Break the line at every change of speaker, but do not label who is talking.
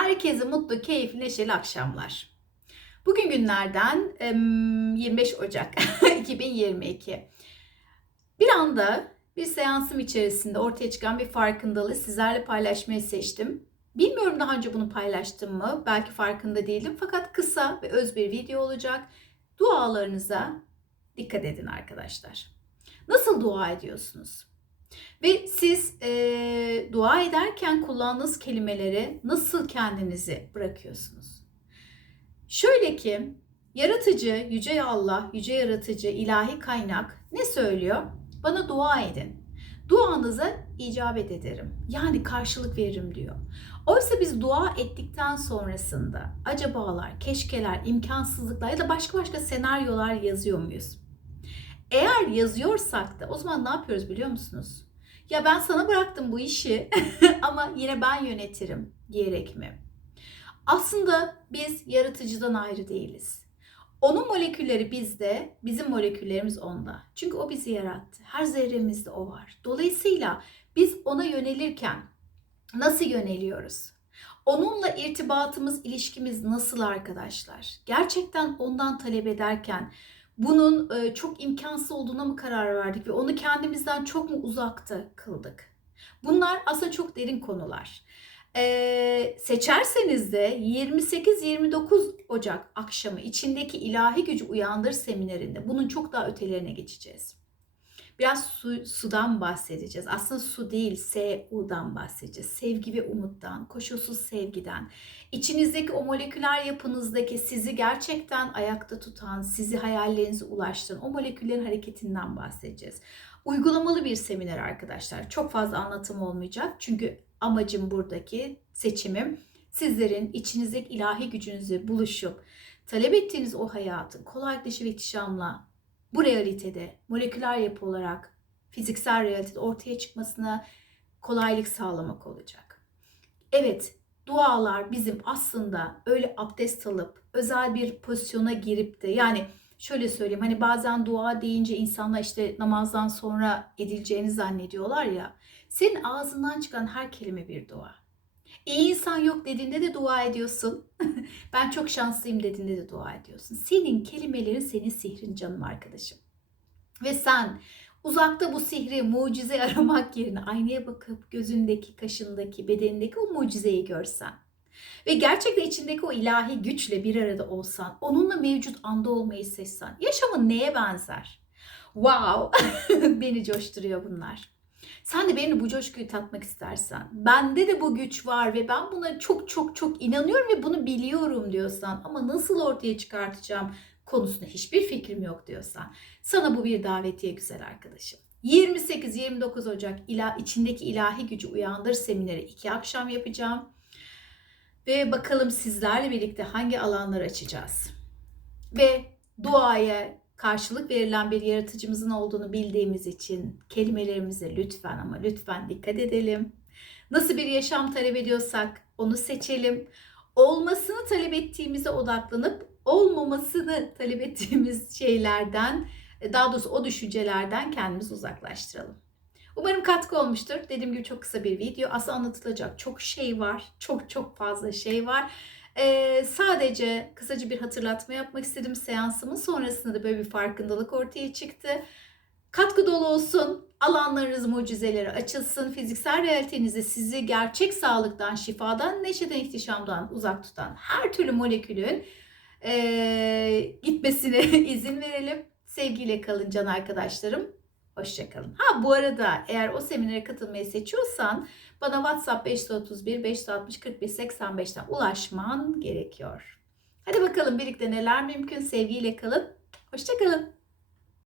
Herkese mutlu, keyifli, neşeli akşamlar. Bugün günlerden em, 25 Ocak 2022. Bir anda bir seansım içerisinde ortaya çıkan bir farkındalığı sizlerle paylaşmayı seçtim. Bilmiyorum daha önce bunu paylaştım mı? Belki farkında değildim. Fakat kısa ve öz bir video olacak. Dualarınıza dikkat edin arkadaşlar. Nasıl dua ediyorsunuz? Ve siz e, dua ederken kullandığınız kelimeleri nasıl kendinizi bırakıyorsunuz? Şöyle ki yaratıcı, yüce Allah, yüce yaratıcı, ilahi kaynak ne söylüyor? Bana dua edin. Duanıza icabet ederim. Yani karşılık veririm diyor. Oysa biz dua ettikten sonrasında acabalar, keşkeler, imkansızlıklar ya da başka başka senaryolar yazıyor muyuz? Eğer yazıyorsak da o zaman ne yapıyoruz biliyor musunuz? Ya ben sana bıraktım bu işi ama yine ben yönetirim diyerek mi? Aslında biz yaratıcıdan ayrı değiliz. Onun molekülleri bizde, bizim moleküllerimiz onda. Çünkü o bizi yarattı. Her zerremizde o var. Dolayısıyla biz ona yönelirken nasıl yöneliyoruz? Onunla irtibatımız, ilişkimiz nasıl arkadaşlar? Gerçekten ondan talep ederken bunun e, çok imkansız olduğuna mı karar verdik ve onu kendimizden çok mu uzakta kıldık? Bunlar aslında çok derin konular. Ee, seçerseniz de 28-29 Ocak akşamı içindeki ilahi gücü uyandır seminerinde bunun çok daha ötelerine geçeceğiz. Biraz su, sudan bahsedeceğiz. Aslında su değil, S-U''dan bahsedeceğiz. Sevgi ve umuttan, koşulsuz sevgiden. İçinizdeki o moleküler yapınızdaki sizi gerçekten ayakta tutan, sizi hayallerinize ulaştıran o moleküllerin hareketinden bahsedeceğiz. Uygulamalı bir seminer arkadaşlar. Çok fazla anlatım olmayacak. Çünkü amacım buradaki seçimim sizlerin içinizdeki ilahi gücünüzü buluşup talep ettiğiniz o hayatın kolaylıkla ve ihtişamla bu realitede moleküler yapı olarak fiziksel realitede ortaya çıkmasına kolaylık sağlamak olacak. Evet, dualar bizim aslında öyle abdest alıp özel bir pozisyona girip de yani şöyle söyleyeyim hani bazen dua deyince insanlar işte namazdan sonra edileceğini zannediyorlar ya. Senin ağzından çıkan her kelime bir dua. İyi insan yok dediğinde de dua ediyorsun. ben çok şanslıyım dediğinde de dua ediyorsun. Senin kelimelerin senin sihrin canım arkadaşım. Ve sen uzakta bu sihri, mucize aramak yerine aynaya bakıp gözündeki, kaşındaki, bedenindeki o mucizeyi görsen ve gerçekten içindeki o ilahi güçle bir arada olsan, onunla mevcut anda olmayı seçsen, yaşamın neye benzer? Wow! Beni coşturuyor bunlar. Sen de benimle bu coşkuyu tatmak istersen, bende de bu güç var ve ben buna çok çok çok inanıyorum ve bunu biliyorum diyorsan ama nasıl ortaya çıkartacağım konusunda hiçbir fikrim yok diyorsan sana bu bir davetiye güzel arkadaşım. 28-29 Ocak ila, içindeki ilahi gücü uyandır semineri iki akşam yapacağım. Ve bakalım sizlerle birlikte hangi alanları açacağız. Ve duaya karşılık verilen bir yaratıcımızın olduğunu bildiğimiz için kelimelerimize lütfen ama lütfen dikkat edelim. Nasıl bir yaşam talep ediyorsak onu seçelim. Olmasını talep ettiğimize odaklanıp olmamasını talep ettiğimiz şeylerden daha doğrusu o düşüncelerden kendimizi uzaklaştıralım. Umarım katkı olmuştur. Dediğim gibi çok kısa bir video. Aslında anlatılacak çok şey var. Çok çok fazla şey var. Ee, sadece kısaca bir hatırlatma yapmak istedim seansımın. Sonrasında da böyle bir farkındalık ortaya çıktı. Katkı dolu olsun. Alanlarınız mucizeleri açılsın. Fiziksel realitenizi sizi gerçek sağlıktan, şifadan, neşeden, ihtişamdan uzak tutan her türlü molekülün e, gitmesine izin verelim. Sevgiyle kalın can arkadaşlarım. Hoşçakalın. Ha bu arada eğer o seminere katılmayı seçiyorsan bana WhatsApp 531 560 41 85'ten ulaşman gerekiyor. Hadi bakalım birlikte neler mümkün. Sevgiyle kalın. Hoşçakalın.